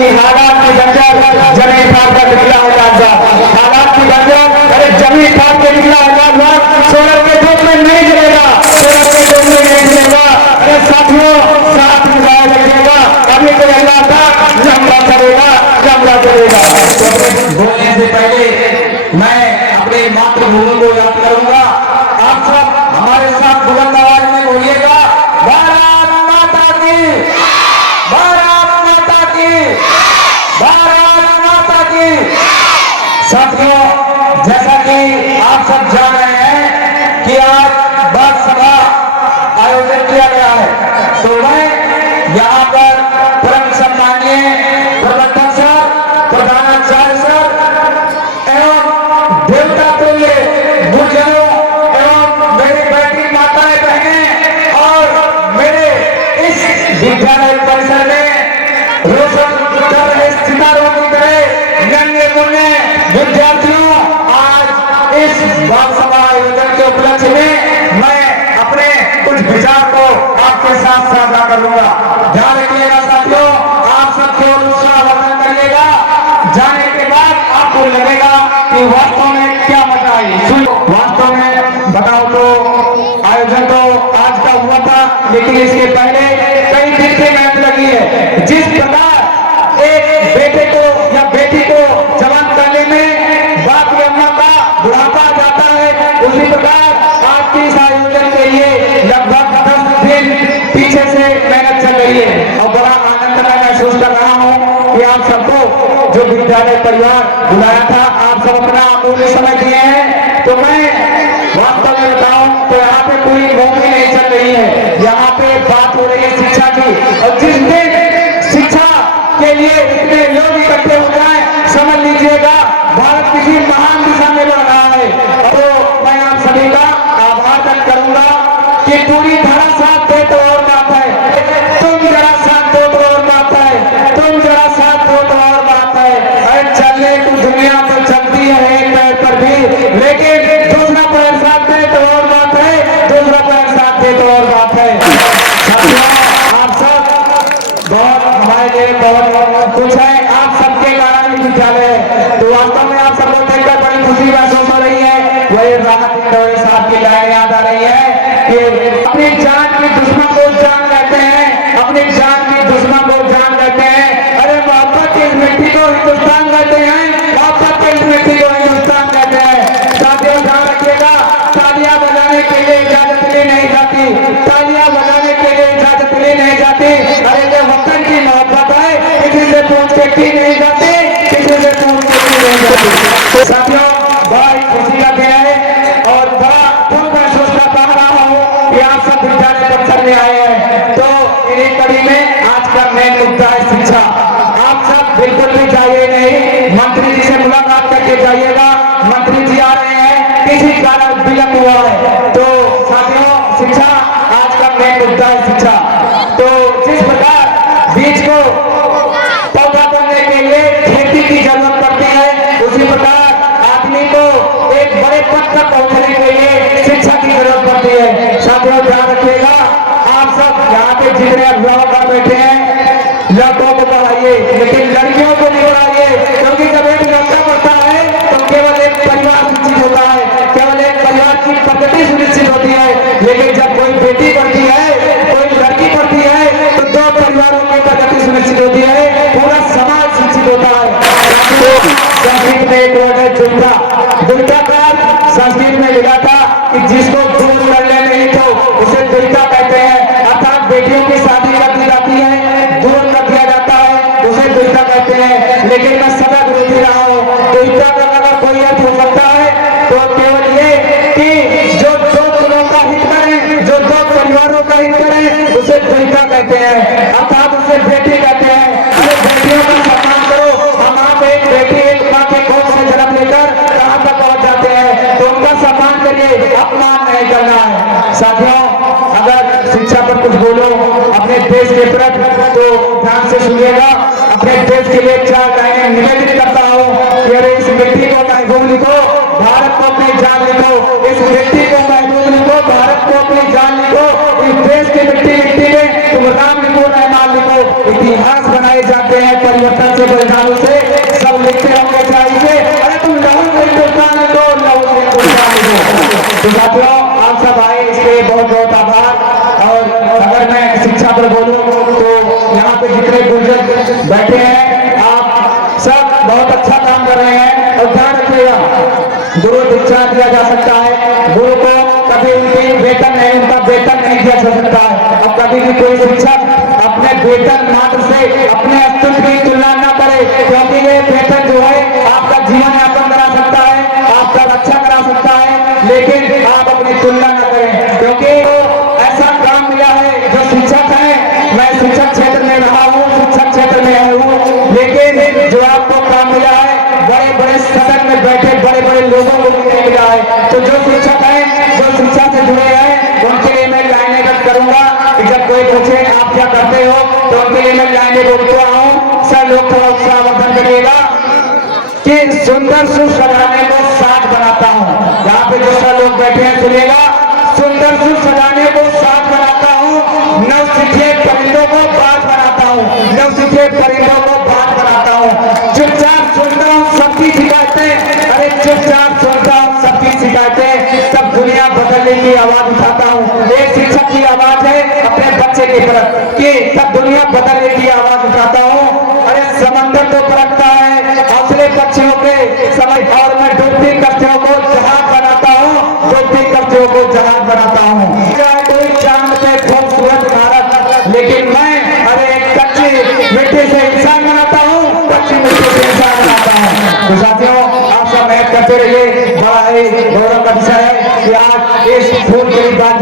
कि हालात की बंजर जमीन फाड़ कर निकला है कागजात, हालात की बंजर अरे जमीन फाड़ के निकला है कागजात, सोलर के धूप में नहीं जलेगा, सोलर के धूप में नहीं जलेगा। अरे साथियों साथ मिलाया रखिएगा, अभी तो अल्लाह था लंबा चलेगा लंबा चलेगा। बोलने से पहले मैं अपनी मातृभूमि को याद करूंगा। आप सब हमारे साथ बुलंद आवाज में बोलिएगा, भारत माता की, भारत माता की, भारत माता की। साथियों जैसा कि आप सब जान रहे हैं कि आज बात सभा आयोजित किया गया है, तो मैं यहाँ पर परम सम्मानीय प्रबंधक सर, प्रधानाचार्य सर एवं देवता तुल्य गुरुजनों एवं मेरी बैठी माताएं बहनें और मेरे इस विद्यालय परिसर में रोशन कर रहे सितारों की तरह नन्हे मुन्ने विद्यार्थियों, आज इस बाल सभा आयोजन के उपलक्ष्य में मैं अपने कुछ विचार को आपके साथ साझा करूंगा। ध्यान रखिएगा साथियों, आप सब केवल उत्साहवर्धन करिएगा, जाने के बाद आपको लगेगा कि वास्तव में क्या मजा आई। वास्तव में बताओ तो आयोजन तो आज का हुआ था, लेकिन इसके पहले कई दिन से मेहनत लगी है। जिस प्रकार एक बेटे को या बेटी को जवान करने में बाप या माँ का बुढ़ापा आ जाता है, उसी प्रकार आज के इस आयोजन के लिए लगभग 10 दिन पीछे से मेहनत चल रही है और बड़ा आनंद मैं महसूस कर रहा हूँ कि आप सबको जो विद्यालय परिवार बुलाया था, आप सब अपना अमूल्य समय दिए हैं। तो मैं वास्तव में बताऊं तो यहाँ पे कोई मूवी नहीं चल रही है, यहाँ पे बात हो रही है शिक्षा की। और जिस दिन शिक्षा के लिए इतने लोग इकट्ठे हो जाए, समझ लीजिएगा भारत किसी महान दिशा में बढ़ रहा है। तो मैं आप सभी का आभार व्यक्त करूंगा कि पूरी धारा साथ दे तो और बात है, तुम जरा साथ दो तो और बात है, तुम जरा साथ दो तो और बात है। अरे चलने को दुनिया तो चलती है एक पैर पर भी, लेकिन दूसरा पैर साथ दे तो और बात है, दूसरा पैर साथ दे तो और बात है। आप सब बहुत हमारे लिए बहुत कुछ है, आप सबके कारण विद्यालय है। तो वास्तव में आप सबको देखकर बड़ी खुशी महसूस हो रही है। वही राहत इंदौरी साहब की लाइन याद आ रही है कि अपनी जान की दुश्मन को जान कहते हैं, अपनी जान की दुश्मन को जान कहते हैं। अरे मोहब्बत की इस मिट्टी को हिंदुस्तान कहते हैं, मोहब्बत की इस मिट्टी को हिंदुस्तान कहते हैं। साथियों ध्यान रखिएगा, तालियां बजाने के लिए इजाजत ली नहीं जाती, तालियां बजाने के लिए इजाजत ली नहीं जाती। अरे ये वतन की मोहब्बत है, किसी से पूछ के की नहीं जाती, किसी से पूछ के की नहीं जाती। तो साथियों बड़ी खुशी का दिन है और बड़ा दुख महसूस कर पा रहा हूँ कि आप सब विद्यालय परिसर में आए हैं। तो इन्हीं कड़ी में आज का मेन मुद्दा है शिक्षा। आप सब बिल्कुल भी जाइए नहीं, मंत्री जी से मुलाकात करके जाइएगा। मंत्री जी आ रहे हैं, किसी कारण विलंब हुआ है। तो साथियों शिक्षा आज का मेन मुद्दा है शिक्षा। तो जिस प्रकार बीज को पौधा बनने के लिए खेती की जरूरत पड़ती है, उसी प्रकार आदमी को एक बड़े पद तक पहुंचने के लिए शिक्षा की जरूरत पड़ती है। साथियों ध्यान रखिएगा, आप सब यहाँ पे जितने अभिभावक बैठे हैं, लड़कों को पढ़ाइए लेकिन लड़कियों को नहीं पढ़ाइए, क्योंकि जब एक लड़का पढ़ता है तो केवल एक परिवार सुनिश्चित होता है, केवल एक परिवार की प्रगति सुनिश्चित होती है। लेकिन जब कोई बेटी पढ़ती है, कोई लड़की पढ़ती है, तो 2 परिवारों की प्रगति सुनिश्चित होती है, पूरा समाज सुनिश्चित होता है। संस्कृत में एक वर्ड है दुर्गा, दुर्गा का संस्कृत में लिखा था कि जिसको दूर कर ले नहीं तो उसे दुर्गा कहते हैं। अर्थात बेटियों की शादी कर दी जाती है, दूर कर दिया जाता है, उसे दुर्गा कहते हैं। लेकिन मैं सदा विरोधी रहा हूँ, दुर्गा का अगर कोई अर्थ हो सकता है तो केवल ये कि जो 2 कुलों का हित करें, जो 2 परिवारों का हित करें, उसे दुर्गा कहते हैं, अर्थात उसे बेटी कहते हैं। अरे बेटियों का सम्मान करो। हम आप एक बेटी एक माँ के कोख से जन्म लेकर कहाँ तक पहुँच जाते हैं, तो उनका सम्मान करिए, अपमान नहीं करना है। साथियों अगर शिक्षा पर कुछ बोलो अपने देश के प्रति तो ध्यान से सुनिएगा। अपने देश के लिए 4 लाइनें निवेदित करता हूँ कि अरे इस मिट्टी को महबूब लिखो, भारत को अपनी जान लिखो, इस मिट्टी को महबूब लिखो, भारत को अपनी जान लिखो। इस देश की मिट्टी में तुम राम लिखो, रहमान लिखो। इतिहास बनाए जाते हैं, परिवर्तन परिवर्तन से परिणामों से सब लिखते होंगे चाहिए। अरे तुम लहू हिंदुस्तान को, लहू हिंदुस्तान को। तो साथियों, आप सब आए, इसके बहुत बहुत आभार। और अगर मैं शिक्षा पर बोलूं तो यहाँ पे जितने बुजुर्ग बैठे हैं, आप सब बहुत अच्छा काम कर रहे हैं। और ध्यान रखिएगा, गुरु दीक्षा दिया जा सकता है, गुरु को कभी उनके वेतन नहीं, उनका वेतन नहीं दिया जा सकता है। अब कभी भी कोई शिक्षक अपने वेतन मात्र से अपने अस्तित्व की तुलना न करे, क्योंकि ये वेतन जो है आपका जीवन यापन करा सकता है, आपका रक्षा करा सकता है, लेकिन आप अपनी तुलना न करें, क्योंकि ऐसा काम मिला है। जो शिक्षक है, मैं शिक्षक क्षेत्र में रहा हूँ, शिक्षक क्षेत्र में आया हूँ, लेकिन जो आपको काम मिला है, बड़े बड़े सदन में बैठे बड़े बड़े लोगों को नहीं मिला है। तो जो शिक्षक है, जो शिक्षा से जुड़े हैं, उनके लिए मैं लाइनें रद्द करूंगा कि जब कोई पूछे आप क्या करते हो, तो उनके लिए मैं लाइनें रोकता हूँ। सर लोग थोड़ा उत्साहवर्धन करिएगा कि सुंदर सुर सजाने को साथ बनाता हूँ। यहाँ पे जो सर लोग बैठे हैं सुनिएगा, सुंदर सुर सजाने को साथ बनाता हूँ, नवसिखे परिंदों को बात बनाता हूँ, नवसिखे परिंदों को बात बनाता हूँ। चुपचाप सुनता हूँ सबकी शिकायतें, अरे चुपचाप सुनता हूँ सबकी शिकायतें, सब दुनिया बदलने की आवाज उठाता हूँ। एक शिक्षक की आवाज है अपने बच्चे की तरफ कि सब दुनिया बदलने की आवाज उठाता हूँ। अरे समंदर तो परखता है हौसले पक्षियों के समय, और मैं डूबती कश्तियों को जहाज बनाता हूँ, डूबती कश्तियों को जहाज बनाता हूँ। चाहे कोई चांद पे खूबसूरत इमारत, लेकिन मैं अरे कच्ची मिट्टी से इंसान बनाता हूँ, कच्ची मिट्टी से इंसान बनाता हूँ। तो साथियों, आप सब मेहनत करते रहिए। बड़ा ही गौरव का विषय है कि आज इस फूल के बाद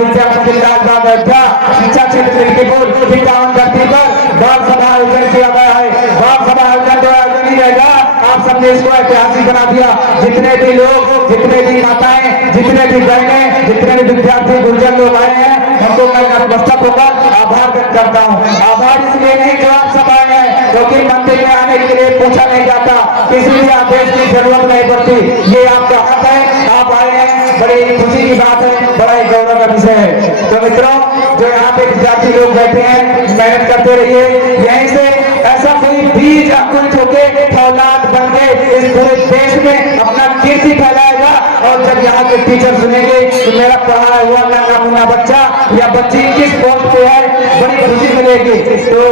शिक्षा क्षेत्र लखीमपुर की पावन धरती पर बाल सभा आयोजन किया गया है। बाल सभा आयोजन जो आयोजन ही रहेगा, आप सबने इसको ऐतिहासिक बना दिया। जितने भी लोग, जितने भी माताएं, जितने भी बहनें, जितने भी विद्यार्थी गुरुजन लोग आए हैं, उनको मैं नतमस्तक होकर आभार व्यक्त करता हूँ। आभार इसलिए नहीं जो आप सब आए हैं, क्योंकि मंदिर में आने के लिए पूछा नहीं जाता, किसी भी आदेश की जरूरत नहीं पड़ती, ये आपका हक है, आप आए हैं, बड़ी खुशी की बात है, बड़ा ही गौरव का विषय है। तो मित्रों, जो यहाँ पे विद्यार्थी लोग बैठे हैं, मेहनत करते रहिए। यहीं से ऐसा कोई बीज अंकुरित होके फौलाद बन के इस पूरे देश में अपना कीर्ति फैलाएगा। और जब यहाँ के टीचर सुनेंगे कि मेरा पढ़ा हुआ नन्हा मुन्ना बच्चा या बच्ची किस पोस्ट पे है, बड़ी खुशी मिलेगी। तो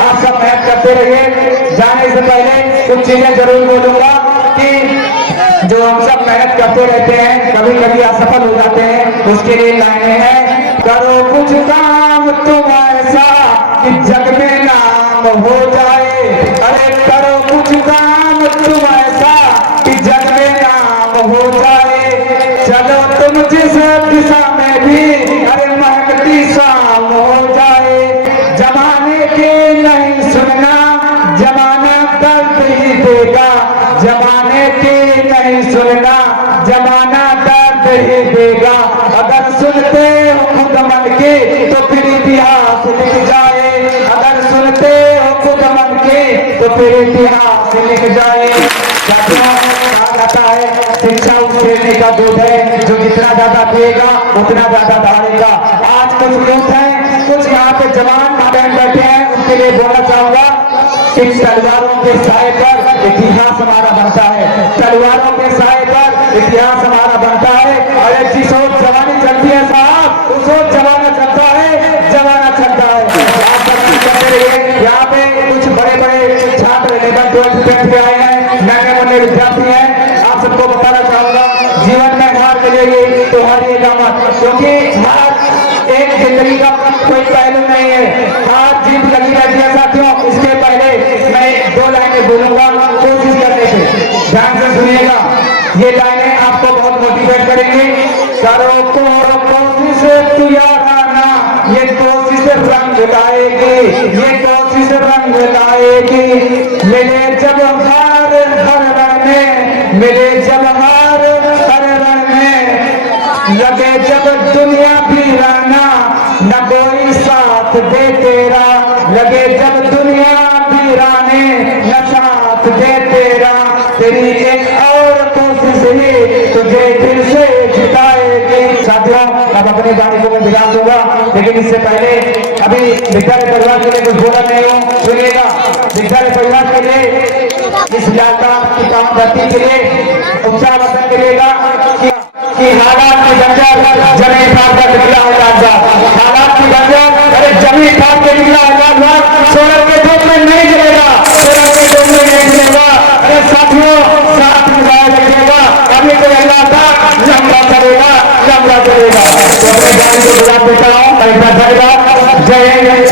आप सब मेहनत करते रहिए। जाने से पहले कुछ चीजें जरूर बोलूंगा कि जो हम सब मेहनत करते रहते हैं, कभी कभी असफल हो जाते हैं, उसके लिए लाइनें हैं, करो कुछ काम तुम ऐसा कि जग में नाम हो जाए। अरे करो कुछ काम तुम ऐसा कि जग में नाम हो जाए। चलो तुम जिस दिशा में भी, अरे महकती शाम हो जाए। जमाने के नहीं सुनना, जमाना दर्द ही देगा। जमाने के नहीं सुनना, जमाना दर्द ही देगा। अगर सुनते हो खुद मन के तो फिर इतिहास लिख जाए। अगर सुनते हो खुद मन के तो फिर इतिहास लिख जाए। कहा जाता है शिक्षा उस शेरनी का दूध है जो जितना ज्यादा पिएगा उतना ज्यादा दौड़ेगा। आज कुछ लोग हैं, कुछ यहाँ पे जवान बहन बैठे हैं, उनके लिए बोलना चाहूंगा कि तलवारों के साए पर इतिहास हमारा बनता है, तलवारों के साए पर इतिहास हमारा बनता है। और जिस ओर जवानी चलती है साहब, उस ओर जमाना चलता है, जमाना चलता है। आप सब करते रहिए। यहाँ पे कुछ बड़े बड़े छात्र 11th 12th 10th के आए हैं, नन्हे मुन्ने विद्यार्थी हैं। आप सबको बताना चाहूंगा, जीवन में हार मिलेगी तो हारिएगा मत, क्योंकि हार एक जिंदगी का कोई पहलू नहीं है, हार जीत लगी रहती है साथियों। इसके पहले मैं 2 लाइनें बोलूंगा कोशिश करने से, ध्यान से सुनिएगा। ये लाइनें आपको बहुत मोटिवेट करेंगे। करो कोशिश तू याराना, ये कोशिश रंग लाएगी, ये कोशिश रंग लाएगी। मिले जब हार हर रण में, मिले जब हार हर रण में, लगे जब दुनिया वीराना, न कोई साथ दे तेरा। लगे जब दुनिया वीराने, न साथ दे तेरा। तेरी एक और कोशिश ही तुझे फिर से जिताएगी। साथियों, अब अपनी वाणी को मैं विराम दूंगा, लेकिन इससे पहले अभी विद्यालय परिवार के लिए कुछ बोला नहीं हूँ, सुनिएगा। विद्यालय परिवार के लिए इस इलाका की काम धरती के लिए उपचार वतन करिएगा कि हालात की बंजर जमीन फाड़ कर निकला है कागजात, हालात की बंजर अरे जमीन फाड़ के निकला है कागजात, सोलर के धूप में नहीं जलेगा, सोलर के धूप में नहीं जलेगा। अरे साथियों साथ मिलाए रखिएगा, अभी तो अल्लाह था लंबा करेगा लंबा करेगा। तो अपने जान को बुला देता हूँ, जय हिंद।